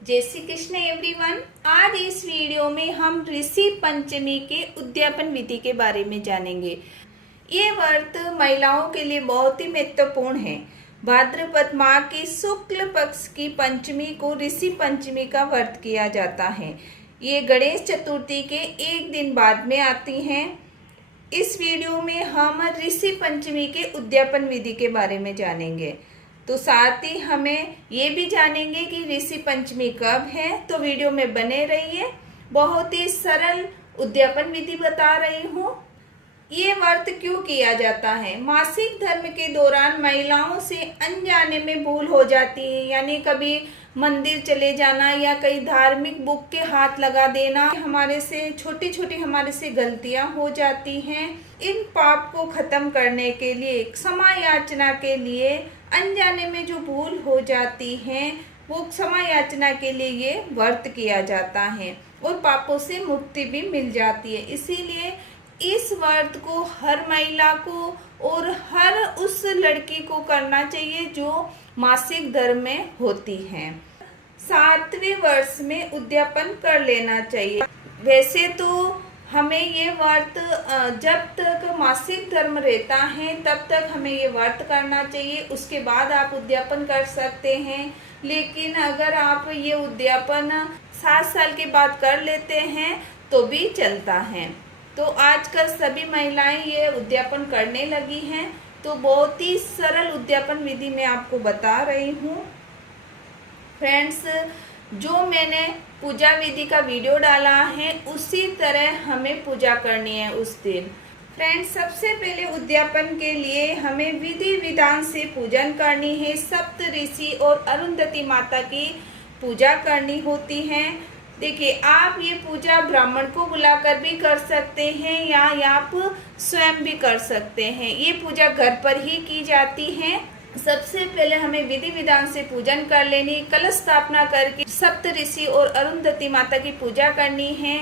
जय श्री कृष्ण एवरीवन। आज इस वीडियो में हम ऋषि पंचमी के उद्यापन विधि के बारे में जानेंगे। ये व्रत महिलाओं के लिए बहुत ही महत्वपूर्ण है। भाद्रपद माह की शुक्ल पक्ष की पंचमी को ऋषि पंचमी का व्रत किया जाता है। ये गणेश चतुर्थी के एक दिन बाद में आती हैं। इस वीडियो में हम ऋषि पंचमी के उद्यापन विधि के बारे में जानेंगे। तो साथ ही हमें ये भी जानेंगे कि ऋषि पंचमी कब है। तो वीडियो में बने रहिए। बहुत ही सरल उद्यापन विधि बता रही हूँ। ये व्रत क्यों किया जाता है? मासिक धर्म के दौरान महिलाओं से अनजाने में भूल हो जाती है, यानी कभी मंदिर चले जाना या कई धार्मिक बुक के हाथ लगा देना, हमारे से छोटी छोटी हमारे से गलतियां हो जाती हैं। इन पाप को खत्म करने के लिए, क्षमा याचना के लिए, अनजाने में जो भूल हो जाती है वो क्षमा याचना के लिए ये व्रत किया जाता है और पापों से मुक्ति भी मिल जाती है। इसीलिए इस व्रत को हर महिला को और हर उस लड़की को करना चाहिए जो मासिक धर्म में होती है। 7वें वर्ष में उद्यापन कर लेना चाहिए। वैसे तो हमें ये व्रत जब तक मासिक धर्म रहता है तब तक हमें ये व्रत करना चाहिए। उसके बाद आप उद्यापन कर सकते हैं। लेकिन अगर आप ये उद्यापन 7 साल के बाद कर लेते हैं तो भी चलता है। तो आजकल सभी महिलाएं ये उद्यापन करने लगी हैं। तो बहुत ही सरल उद्यापन विधि मैं आपको बता रही हूँ। फ्रेंड्स, जो मैंने पूजा विधि का वीडियो डाला है उसी तरह हमें पूजा करनी है उस दिन। फ्रेंड्स, सबसे पहले उद्यापन के लिए हमें विधि विधान से पूजन करनी है। सप्त ऋषि और अरुंधति माता की पूजा करनी होती है। देखिए, आप ये पूजा ब्राह्मण को बुलाकर भी कर सकते हैं या आप स्वयं भी कर सकते हैं। ये पूजा घर पर ही की जाती है। सबसे पहले हमें विधि विधान से पूजन कर लेनी, कलश स्थापना करके सप्त ऋषि और अरुंधति माता की पूजा करनी है।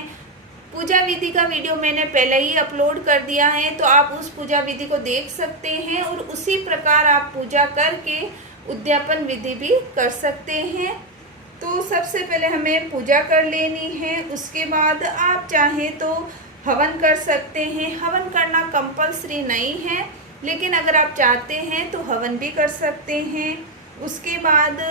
पूजा विधि का वीडियो मैंने पहले ही अपलोड कर दिया है, तो आप उस पूजा विधि को देख सकते हैं और उसी प्रकार आप पूजा करके उद्यापन विधि भी कर सकते हैं। तो सबसे पहले हमें पूजा कर लेनी है। उसके बाद आप चाहें तो हवन कर सकते हैं। हवन करना कंपल्सरी नहीं है, लेकिन अगर आप चाहते हैं तो हवन भी कर सकते हैं। उसके बाद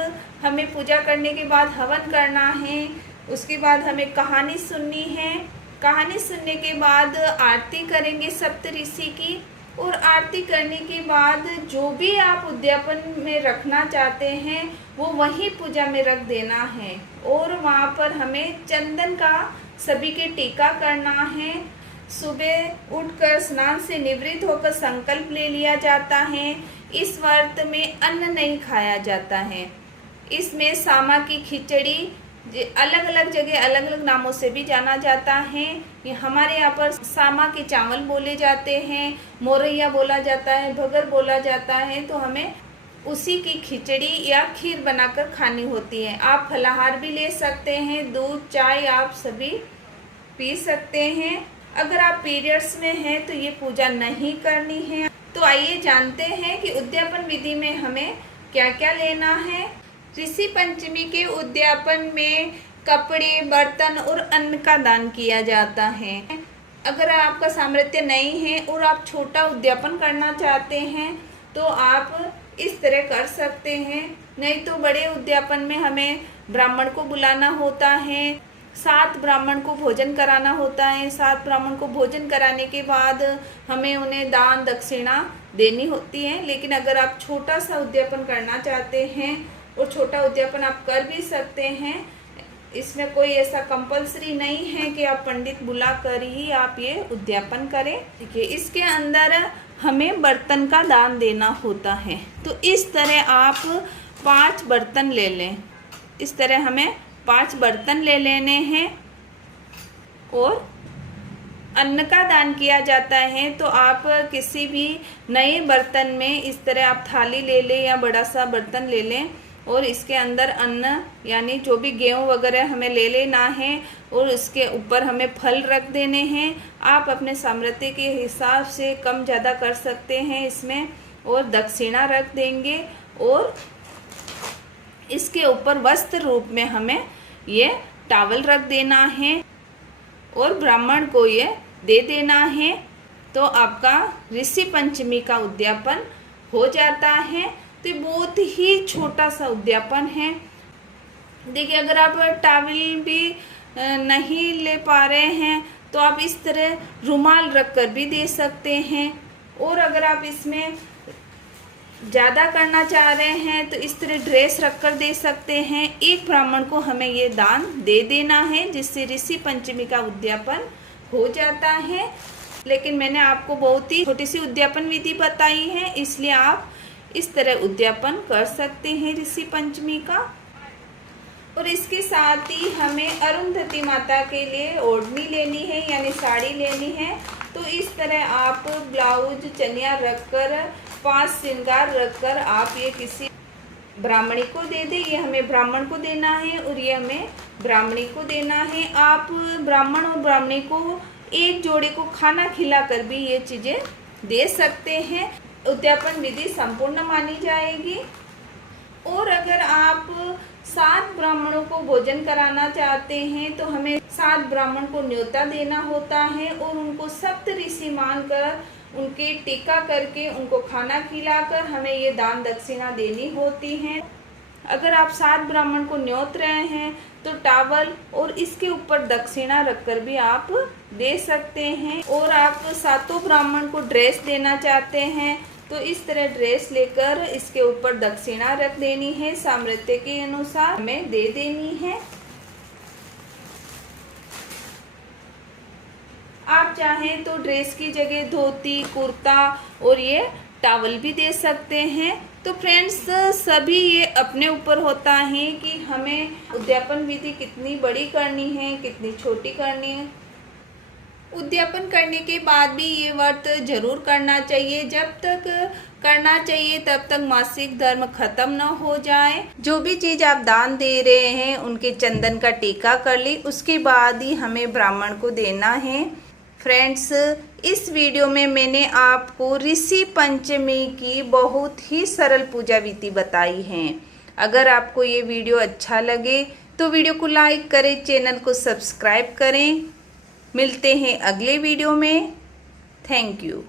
हमें पूजा करने के बाद हवन करना है। उसके बाद हमें कहानी सुननी है। कहानी सुनने के बाद आरती करेंगे सप्त ऋषि की, और आरती करने के बाद जो भी आप उद्यापन में रखना चाहते हैं वो वहीं पूजा में रख देना है। और वहाँ पर हमें चंदन का सभी के टीका करना है। सुबह उठकर स्नान से निवृत्त होकर संकल्प ले लिया जाता है। इस व्रत में अन्न नहीं खाया जाता है। इसमें सामा की खिचड़ी, अलग अलग जगह अलग अलग नामों से भी जाना जाता है। ये हमारे यहाँ पर सामा के चावल बोले जाते हैं, मोरैया बोला जाता है, भगर बोला जाता है। तो हमें उसी की खिचड़ी या खीर बनाकर खानी होती है। आप फलाहार भी ले सकते हैं, दूध चाय आप सभी पी सकते हैं। अगर आप पीरियड्स में हैं तो ये पूजा नहीं करनी है। तो आइए जानते हैं कि उद्यापन विधि में हमें क्या क्या लेना है। ऋषि पंचमी के उद्यापन में कपड़े, बर्तन और अन्न का दान किया जाता है। अगर आपका सामर्थ्य नहीं है और आप छोटा उद्यापन करना चाहते हैं तो आप इस तरह कर सकते हैं। नहीं तो बड़े उद्यापन में हमें ब्राह्मण को बुलाना होता है, 7 ब्राह्मण को भोजन कराना होता है। 7 ब्राह्मण को भोजन कराने के बाद हमें उन्हें दान दक्षिणा देनी होती है। लेकिन अगर आप छोटा सा उद्यापन करना चाहते हैं, और छोटा उद्यापन आप कर भी सकते हैं, इसमें कोई ऐसा कंपल्सरी नहीं है कि आप पंडित बुला कर ही आप ये उद्यापन करें। देखिए, इसके अंदर हमें बर्तन का दान देना होता है। तो इस तरह आप 5 बर्तन ले लें। इस तरह हमें 5 बर्तन ले लेने हैं। और अन्न का दान किया जाता है तो आप किसी भी नए बर्तन में इस तरह आप थाली ले लें या बड़ा सा बर्तन ले लें, और इसके अंदर अन्न यानी जो भी गेहूँ वगैरह हमें ले लेना है, और इसके ऊपर हमें फल रख देने हैं। आप अपने सामर्थ्य के हिसाब से कम ज़्यादा कर सकते हैं इसमें, और दक्षिणा रख देंगे। और इसके ऊपर वस्त्र रूप में हमें ये टावल रख देना है और ब्राह्मण को ये दे देना है। तो आपका ऋषि पंचमी का उद्यापन हो जाता है। तो ये बहुत ही छोटा सा उद्यापन है। देखिए, अगर आप टावल भी नहीं ले पा रहे हैं तो आप इस तरह रुमाल रख कर भी दे सकते हैं। और अगर आप इसमें ज़्यादा करना चाह रहे हैं तो इस तरह ड्रेस रख कर दे सकते हैं। एक ब्राह्मण को हमें ये दान दे देना है, जिससे ऋषि पंचमी का उद्यापन हो जाता है। लेकिन मैंने आपको बहुत ही छोटी सी उद्यापन विधि बताई है, इसलिए आप इस तरह उद्यापन कर सकते हैं ऋषि पंचमी का। और इसके साथ ही हमें अरुंधति माता के लिए ओढ़नी लेनी है, यानी साड़ी लेनी है। तो इस तरह आप ब्लाउज चनिया रखकर 5 श्रृंगार रखकर आप ये किसी ब्राह्मणी को दे दें। ये हमें ब्राह्मण को देना है और ये हमें ब्राह्मणी को देना है। आप ब्राह्मण और ब्राह्मणी को एक जोड़े को खाना खिलाकर भी ये चीज़ें दे सकते हैं। उद्यापन विधि संपूर्ण मानी जाएगी। और अगर आप 7 ब्राह्मणों को भोजन कराना चाहते हैं तो हमें 7 ब्राह्मण को न्योता देना होता है और उनको सप्त ऋषि मानकर उनके टीका करके उनको खाना खिलाकर हमें ये दान दक्षिणा देनी होती है। अगर आप 7 ब्राह्मण को न्योत रहे हैं तो टावल और इसके ऊपर दक्षिणा रखकर भी आप दे सकते हैं। और आप 7 ब्राह्मण को ड्रेस देना चाहते हैं तो इस तरह ड्रेस लेकर इसके ऊपर दक्षिणा रख देनी है, सामर्थ्य के अनुसार हमें दे देनी है। आप चाहें तो ड्रेस की जगह धोती, कुर्ता और ये टावल भी दे सकते हैं। तो फ्रेंड्स, सभी ये अपने ऊपर होता है कि हमें उद्यापन विधि कितनी बड़ी करनी है, कितनी छोटी करनी है। उद्यापन करने के बाद भी ये व्रत जरूर करना चाहिए। जब तक करना चाहिए तब तक मासिक धर्म खत्म न हो जाए। जो भी चीज़ आप दान दे रहे हैं उनके चंदन का टीका कर ली, उसके बाद ही हमें ब्राह्मण को देना है। फ्रेंड्स, इस वीडियो में मैंने आपको ऋषि पंचमी की बहुत ही सरल पूजा विधि बताई है। अगर आपको ये वीडियो अच्छा लगे तो वीडियो को लाइक करें, चैनल को सब्सक्राइब करें। मिलते हैं अगले वीडियो में। Thank you.